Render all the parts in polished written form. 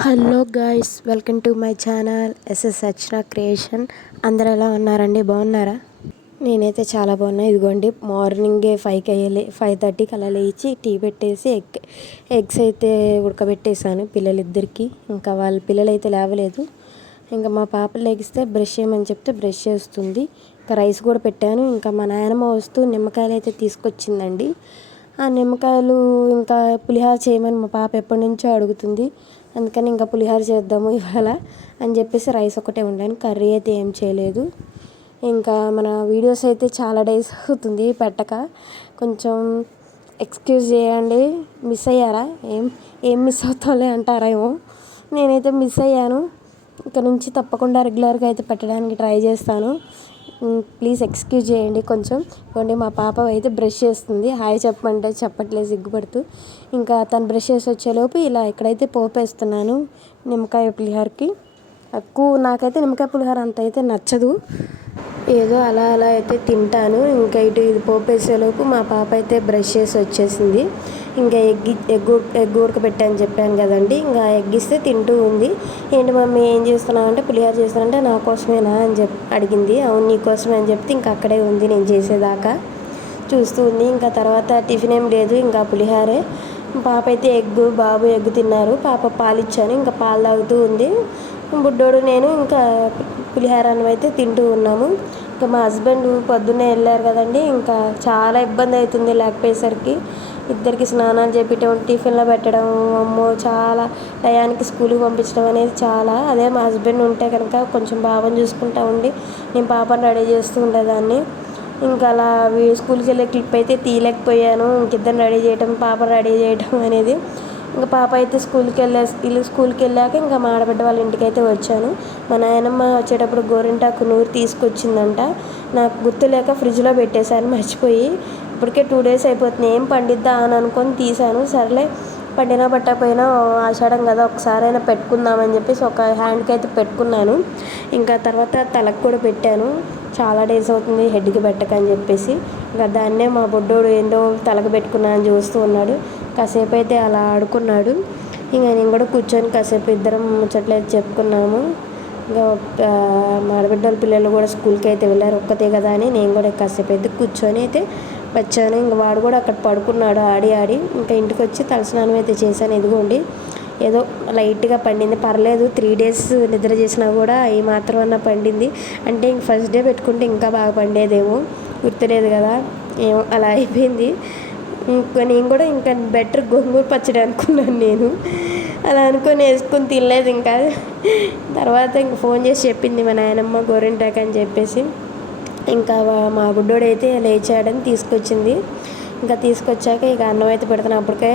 Hello guys, welcome to my channel SS Archana creation. అందరు ఎలా ఉన్నారండి? బాగున్నారా? నేనైతే చాలా బాగున్నా. ఇదిగోండి, మార్నింగే 5:30కి అలా లేచి టీ పెట్టేసి ఎగ్స్ అయితే ఉడకబెట్టేశాను పిల్లలిద్దరికి. ఇంకా వాళ్ళ పిల్లలైతే లేవలేదు. ఇంకా మా పాప లెగిస్తే బ్రష్ చేయమని చెప్తే బ్రష్ చేస్తుంది. ఇంకా రైస్ కూడా పెట్టాను. ఇంకా మా నాయనమ్మ వస్తూ నిమ్మకాయలు అయితే తీసుకొచ్చిందండి. ఆ నిమ్మకాయలు ఇంకా పులిహోర చేయమని మా పాప ఎప్పటి నుంచో అడుగుతుంది. అందుకని ఇంకా పులిహోర చేద్దాము ఇవాళ అని చెప్పేసి రైస్ ఒకటే వండాను. కర్రీ అయితే ఏం చేయలేదు. ఇంకా మన వీడియోస్ అయితే చాలా డేస్ అవుతుంది పెట్టక. కొంచెం ఎక్స్క్యూజ్ చేయండి. మిస్ అయ్యారా? ఏం మిస్ అవుతాలే అంటారేమో. నేనైతే మిస్ అయ్యాను. ఇక నుంచి తప్పకుండా రెగ్యులర్గా అయితే పెట్టడానికి ట్రై చేస్తాను. ప్లీజ్ ఎక్స్క్యూజ్ చేయండి కొంచెం. ఇవ్వండి, మా పాప అయితే బ్రష్ చేస్తుంది. హాయ్ చెప్పమంటే చెప్పట్లేదు సిగ్గుపడుతూ. ఇంకా తను బ్రష్ చేసి వచ్చేలోపు ఇలా ఇక్కడైతే పోపు వేస్తున్నాను నిమ్మకాయ పులిహోరకి. నాకైతే నిమ్మకాయ పులిహోర అంత అయితే నచ్చదు. ఏదో అలా అలా అయితే తింటాను. ఇంకా ఇది పోపు వేసేలోపు మా పాప అయితే బ్రష్ చేసి వచ్చేసింది. ఇంకా ఎగ్ ఉడకబెట్టాను చెప్పాను కదండి. ఇంకా ఎగ్ ఇస్తే తింటూ ఉంది. ఏంటి మమ్మీ ఏం చేస్తున్నావు అంటే పులిహోర చేస్తానంటే నా కోసమేనా అని అడిగింది. అవును నీ కోసమే అని చెప్తే ఇంకా అక్కడే ఉంది నేను చేసేదాకా చూస్తూ ఉంది. ఇంకా తర్వాత టిఫిన్ ఏం లేదు, ఇంకా పులిహోరే. పాప అయితే బాబు ఎగ్ తిన్నారు. పాప పాలు ఇచ్చాను, ఇంకా పాలు తాగుతూ ఉంది. బుడ్డోడు నేను ఇంకా పులిహోర అన్నం అయితే తింటూ ఉన్నాము. ఇంకా మా హస్బెండ్ పొద్దున్నే వెళ్ళారు కదండి. ఇంకా చాలా ఇబ్బంది అవుతుంది లేకపోయేసరికి. ఇద్దరికి స్నానాలు చేపించడం, టిఫిన్లో పెట్టడం, అమ్మో చాలా టయానికి స్కూల్కి పంపించడం అనేది చాలా. అదే మా హస్బెండ్ ఉంటే కనుక కొంచెం బాబుని చూసుకుంటూ ఉండి నేను పాపను రెడీ చేస్తూ ఉండేదాన్ని. ఇంకా అలా స్కూల్కి వెళ్ళే క్లిప్ అయితే తీయలేకపోయాను. ఇంకిద్దరిని రెడీ చేయడం, పాపను రెడీ చేయడం అనేది. ఇంకా పాప అయితే స్కూల్కి వెళ్ళాక ఇంకా మా ఆడబిడ్డ వాళ్ళ ఇంటికి అయితే వచ్చాను. మా నాయనమ్మ వచ్చేటప్పుడు గోరింటాకు నూరు తీసుకొచ్చిందంట. నాకు గుర్తులేక ఫ్రిడ్జ్లో పెట్టేశాను మర్చిపోయి. ఇప్పటికే 2 days అయిపోతుంది. ఏం పండిద్దా అని అనుకొని తీశాను. సర్లే పండినా పట్టకపోయినా ఆషాఢం కదా ఒకసారైనా పెట్టుకుందామని చెప్పేసి ఒక హ్యాండ్కి అయితే పెట్టుకున్నాను. ఇంకా తర్వాత తలకు కూడా పెట్టాను. చాలా డేస్ అవుతుంది హెడ్కి పెట్టకని చెప్పేసి. ఇంకా దాన్నే మా బొడ్డోడు ఏందో తలకు పెట్టుకున్నా అని చూస్తూ ఉన్నాడు. కాసేపు అయితే అలా ఆడుకున్నాడు. ఇంకా నేను కూడా కూర్చొని కాసేపు ఇద్దరం ముచ్చట్లు అయితే చెప్పుకున్నాము. ఇంకా మా ఆడబిడ్డల పిల్లలు కూడా స్కూల్కి అయితే వెళ్ళారు ఒక్కతే కదా అని నేను కూడా కాసేపు అయితే కూర్చొని అయితే వచ్చాను. ఇంకా వాడు కూడా అక్కడ పడుకున్నాడు ఆడి. ఇంకా ఇంటికి వచ్చి తలస్నానం అయితే చేశాను. ఇదిగోండి, ఏదో లైట్గా పండింది, పర్లేదు. 3 days నిద్ర చేసినా కూడా ఈ మాత్రం అన్న పండింది. అంటే ఇంక ఫస్ట్ డే పెట్టుకుంటే ఇంకా బాగా పండేదేమో, గుర్తులేదు కదా. ఏమో అలా అయిపోయింది. నేను కూడా ఇంకా బెటర్ గోంగూర పచ్చడి అనుకున్నాను నేను. అలా అనుకొని వేసుకొని తినలేదు. ఇంకా తర్వాత ఇంక ఫోన్ చేసి చెప్పింది మా నాయనమ్మ గోరింటాకు అని చెప్పేసి. ఇంకా మా బుడ్డోడైతే లేచాడని తీసుకొచ్చింది. ఇంకా తీసుకొచ్చాక ఇక అన్నం అయితే పెడుతున్నా. అప్పటికే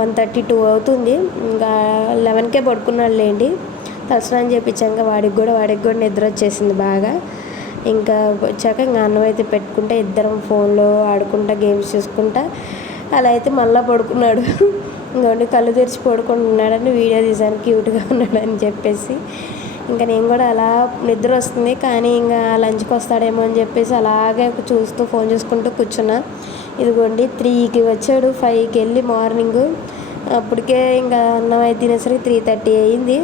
1:32 అవుతుంది. ఇంకా 11కే పడుకున్నాడు లేండి. తలస్నానం చేయించాక వాడికి కూడా నిద్ర వచ్చేసింది బాగా. ఇంకా వచ్చాక ఇంకా అన్నం అయితే పెట్టుకుంటే ఇద్దరం ఫోన్లో ఆడుకుంటా గేమ్స్ చూసుకుంటా అలా అయితే మళ్ళీ పడుకున్నాడు. ఇంకోండి కళ్ళు తెరిచి పడుకుంటున్నాడని వీడియో తీశాను క్యూట్గా ఉన్నాడని చెప్పేసి. ఇంకా నేను కూడా అలా నిద్ర వస్తుంది కానీ ఇంకా లంచ్కి వస్తాడేమో అని చెప్పేసి అలాగే చూస్తూ ఫోన్ చూసుకుంటూ కూర్చున్నా. ఇదిగోండి 3కి వచ్చాడు, 5కి వెళ్ళి మార్నింగ్. అప్పటికే ఇంకా అన్నం అయితే తినేసరికి 3:30 అయ్యింది.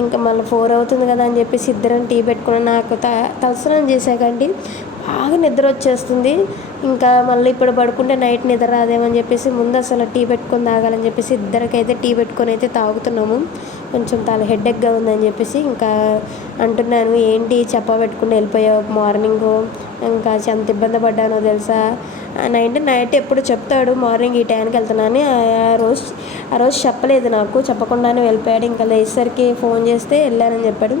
ఇంకా మళ్ళీ 4 అవుతుంది కదా అని చెప్పేసి ఇద్దరం టీ పెట్టుకుని నాకు తలస్నానం చేశాకండి బాగా నిద్ర వచ్చేస్తుంది. ఇంకా మళ్ళీ ఇప్పుడు పడుకుంటే నైట్ నిద్ర రాదేమని చెప్పేసి ముందు అసలు టీ పెట్టుకొని తాగాలని చెప్పేసి ఇద్దరికైతే టీ పెట్టుకొని అయితే తాగుతున్నాము. కొంచెం హెడేక్గా ఉందని చెప్పేసి ఇంకా అంటున్నాను, ఏంటి పెట్టుకుని వెళ్ళిపోయావు మార్నింగ్, ఇంకా ఎంత ఇబ్బంది పడ్డానో తెలుసా. నైట్ ఎప్పుడు చెప్తాడు మార్నింగ్ ఈ టైంకి వెళ్తున్నాను. ఆ రోజు చెప్పలేదు, నాకు చెప్పకుండానే వెళ్ళిపోయాడు. ఇంకా లేచేసరికి ఫోన్ చేస్తే వెళ్ళానని చెప్పాడు.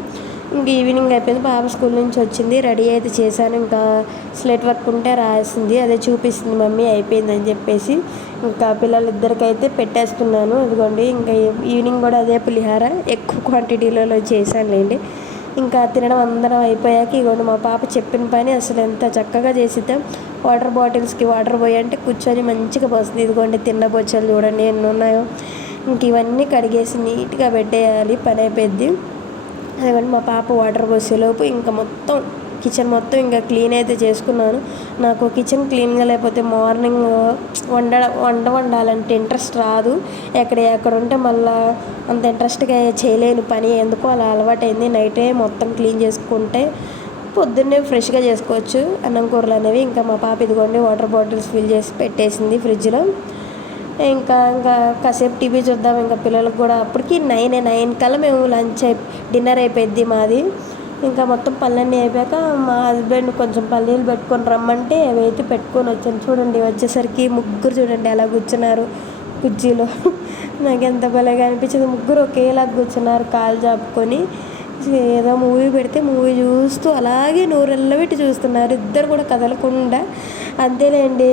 ఇంక ఈవినింగ్ అయిపోయింది, పాప స్కూల్ నుంచి వచ్చింది, రెడీ అయితే చేశాను. ఇంకా స్లేట్ వర్క్ ఉంటే రాసింది, అదే చూపిస్తుంది మమ్మీ అయిపోయిందని చెప్పేసి. ఇంకా పిల్లలిద్దరికైతే పెట్టేస్తున్నాను. ఇదిగోండి, ఇంకా ఈవినింగ్ కూడా అదే పులిహోర ఎక్కువ క్వాంటిటీలో చేశానులేండి. ఇంకా తినడం అందరం అయిపోయాక ఇదిగోండి మా పాప చెప్పిన పని అసలు ఎంత చక్కగా చేసిద్దాం. వాటర్ బాటిల్స్కి వాటర్ పోయి అంటే కూర్చొని మంచిగా పోస్తుంది. ఇదిగోండి తిన్న బొచ్చలు చూడండి ఎన్ని ఉన్నాయో. ఇంక ఇవన్నీ కడిగేసి నీట్గా పెట్టేయాలి, పని అయిపోద్ది. అదిగోండి మా పాప వాటర్ పోసేలోపు ఇంకా మొత్తం కిచెన్ మొత్తం ఇంకా క్లీన్ అయితే చేసుకున్నాను. నాకు కిచెన్ క్లీన్గా లేకపోతే మార్నింగ్ వండాలంటే ఇంట్రెస్ట్ రాదు. ఎక్కడ ఉంటే మళ్ళీ అంత ఇంట్రెస్ట్గా చేయలేను పని, ఎందుకో అలా అలవాటైంది. నైటే మొత్తం క్లీన్ చేసుకుంటే పొద్దున్నే ఫ్రెష్గా చేసుకోవచ్చు అన్నం కూరలు అనేవి. ఇంకా మా పాప ఇదిగోండి వాటర్ బాటిల్స్ ఫిల్ చేసి పెట్టేసింది ఫ్రిడ్జ్లో. ఇంకా కాసేపు టీవీ చూద్దాం, ఇంకా పిల్లలకు కూడా అప్పటికి 9 కల్లా మేము డిన్నర్ అయిపోద్ది మాది. ఇంకా మొత్తం పనులన్నీ అయిపోయాక మా హస్బెండ్ కొంచెం పల్లీలు పెట్టుకొని రమ్మంటే అవి అయితే పెట్టుకొని వచ్చాను. చూడండి వచ్చేసరికి ముగ్గురు చూడండి ఎలా కూర్చున్నారు కుర్చీలో. నాకు ఎంత భలేగా అనిపించింది. ముగ్గురు ఒకేలా కూర్చున్నారు కాలు చాపుకొని. ఏదో మూవీ పెడితే మూవీ చూస్తూ అలాగే నోరెళ్ళబెట్టి చూస్తున్నారు, ఇద్దరు కూడా కదలకుండా. అంతేలేండి,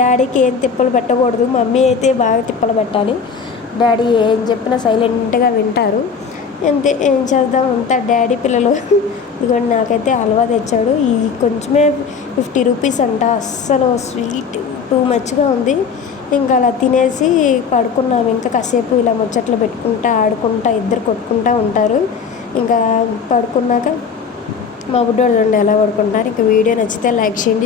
డాడీకి ఏం తిప్పలు పెట్టకూడదు, మమ్మీ అయితే బాగా తిప్పలు పెట్టాలి. డాడీ ఏం చెప్పినా సైలెంట్గా వింటారు. అంతే, ఏం చేద్దాం, అంతా డాడీ పిల్లలు. ఇదిగోండి నాకైతే హల్వా తెచ్చాడు. ఈ కొంచెమే 50 రూపీస్ అంట, అస్సలు స్వీట్ టూ మచ్గా ఉంది. ఇంకా అలా తినేసి పడుకున్నాము. ఇంకా కాసేపు ఇలా ముచ్చట్లు పెట్టుకుంటా ఆడుకుంటా ఇద్దరు కొట్టుకుంటూ ఉంటారు. ఇంకా పడుకున్నాక మా బుడ్డోడు చూడండి ఎలా పడుకుంటారు. ఇంకా వీడియో నచ్చితే లైక్ చేయండి.